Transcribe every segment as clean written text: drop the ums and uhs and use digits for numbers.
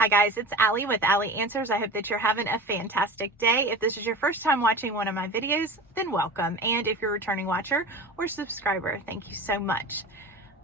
Hi guys, it's Allie with Allie Answers. I hope that you're having a fantastic day. If this is your first time watching one of my videos, then welcome. And if you're a returning watcher or subscriber, thank you so much.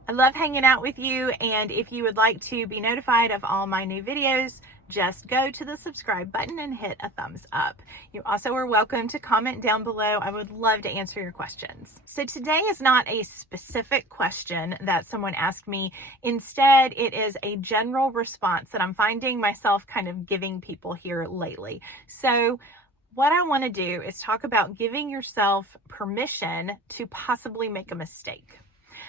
I love hanging out with you, and if you would like to be notified of all my new videos, just go to the subscribe button and hit a thumbs up. You also are welcome to comment down below. I would love to answer your questions. So today is not a specific question that someone asked me. Instead, it is a general response that I'm finding myself kind of giving people here lately. So what I want to do is talk about giving yourself permission to possibly make a mistake.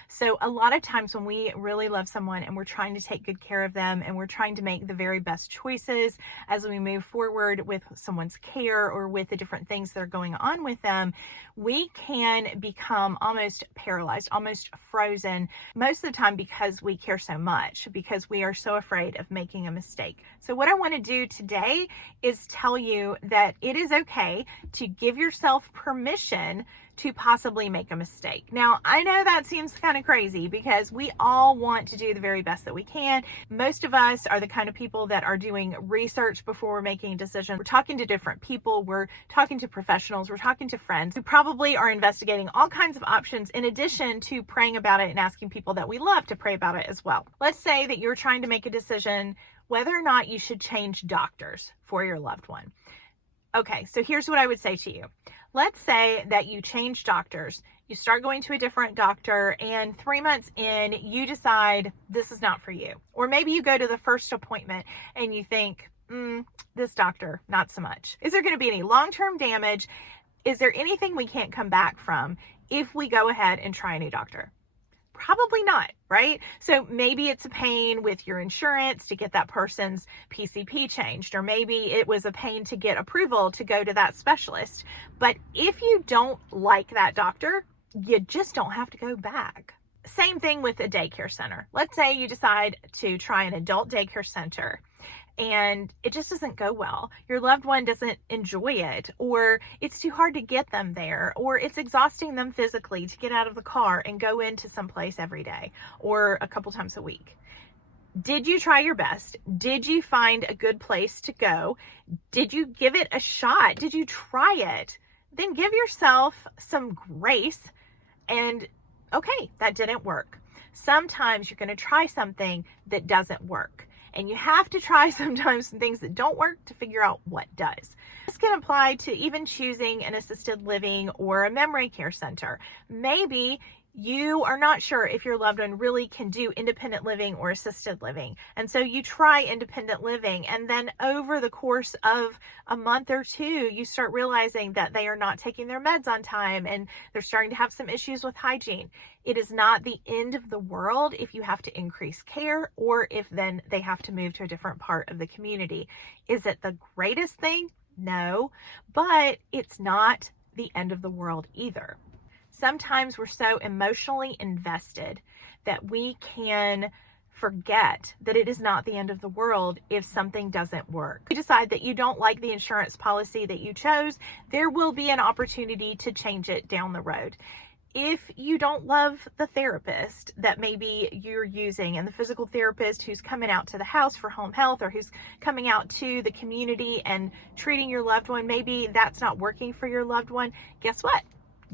So a lot of times when we really love someone and we're trying to take good care of them and we're trying to make the very best choices as we move forward with someone's care or with the different things that are going on with them, we can become almost paralyzed, almost frozen, most of the time because we care so much, because we are so afraid of making a mistake. So what I want to do today is tell you that it is okay to give yourself permission to possibly make a mistake. Now, I know that seems kind of crazy because we all want to do the very best that we can. Most of us are the kind of people that are doing research before we're making a decision. We're talking to different people, we're talking to professionals, we're talking to friends who probably are investigating all kinds of options in addition to praying about it and asking people that we love to pray about it as well. Let's say that you're trying to make a decision whether or not you should change doctors for your loved one. Okay, so here's what I would say to you. Let's say that you change doctors, you start going to a different doctor, and 3 months in, you decide this is not for you. Or maybe you go to the first appointment and you think, this doctor, not so much. Is there going to be any long-term damage? Is there anything we can't come back from if we go ahead and try a new doctor? Probably not, right? So maybe it's a pain with your insurance to get that person's PCP changed, or maybe it was a pain to get approval to go to that specialist. But if you don't like that doctor, you just don't have to go back. Same thing with a daycare center. Let's say you decide to try an adult daycare center and it just doesn't go well. Your loved one doesn't enjoy it, or it's too hard to get them there, or it's exhausting them physically to get out of the car and go into someplace every day or a couple times a week. Did you try your best? Did you find a good place to go? Did you give it a shot? Did you try it? Then give yourself some grace and, okay, that didn't work. Sometimes you're going to try something that doesn't work. And you have to try sometimes some things that don't work to figure out what does. This can apply to even choosing an assisted living or a memory care center. Maybe you are not sure if your loved one really can do independent living or assisted living. And so you try independent living, and then over the course of a month or two, you start realizing that they are not taking their meds on time and they're starting to have some issues with hygiene. It is not the end of the world if you have to increase care or if then they have to move to a different part of the community. Is it the greatest thing? No, but it's not the end of the world either. Sometimes we're so emotionally invested that we can forget that it is not the end of the world if something doesn't work. If you decide that you don't like the insurance policy that you chose, there will be an opportunity to change it down the road. If you don't love the therapist that maybe you're using and the physical therapist who's coming out to the house for home health or who's coming out to the community and treating your loved one, maybe that's not working for your loved one, guess what?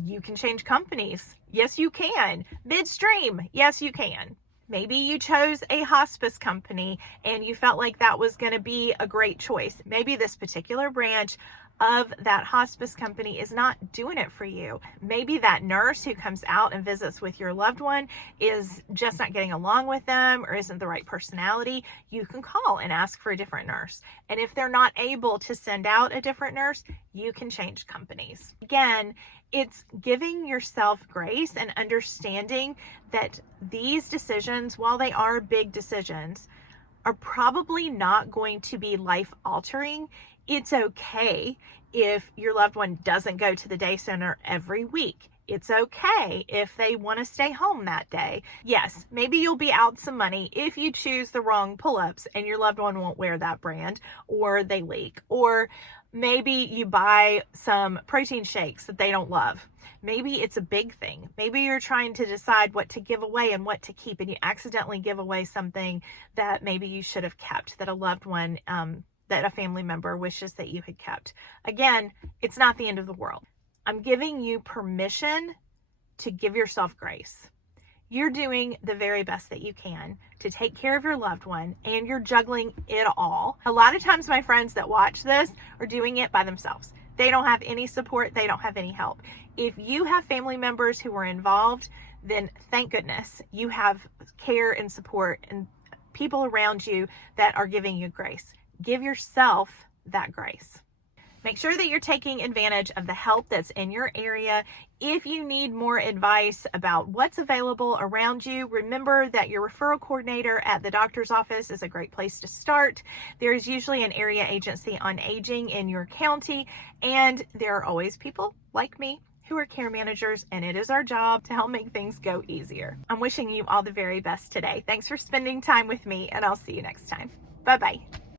You can change companies. Yes, you can. Midstream. Yes, you can. Maybe you chose a hospice company and you felt like that was going to be a great choice. Maybe this particular branch of that hospice company is not doing it for you. Maybe that nurse who comes out and visits with your loved one is just not getting along with them or isn't the right personality. You can call and ask for a different nurse. And if they're not able to send out a different nurse, you can change companies. Again, it's giving yourself grace and understanding that these decisions, while they are big decisions, are probably not going to be life-altering. It's okay if your loved one doesn't go to the day center every week. It's okay if they want to stay home that day. Yes, maybe you'll be out some money if you choose the wrong pull-ups and your loved one won't wear that brand, or they leak, or maybe you buy some protein shakes that they don't love. Maybe it's a big thing. Maybe you're trying to decide what to give away and what to keep, and you accidentally give away something that maybe you should have kept, that a loved one, that a family member wishes that you had kept. Again, it's not the end of the world. I'm giving you permission to give yourself grace. You're doing the very best that you can to take care of your loved one, and you're juggling it all. A lot of times my friends that watch this are doing it by themselves. They don't have any support. They don't have any help. If you have family members who are involved, then thank goodness you have care and support and people around you that are giving you grace. Give yourself that grace. Make sure that you're taking advantage of the help that's in your area. If you need more advice about what's available around you, remember that your referral coordinator at the doctor's office is a great place to start. There's usually an area agency on aging in your county, and there are always people like me who are care managers, and it is our job to help make things go easier. I'm wishing you all the very best today. Thanks for spending time with me, and I'll see you next time. Bye-bye.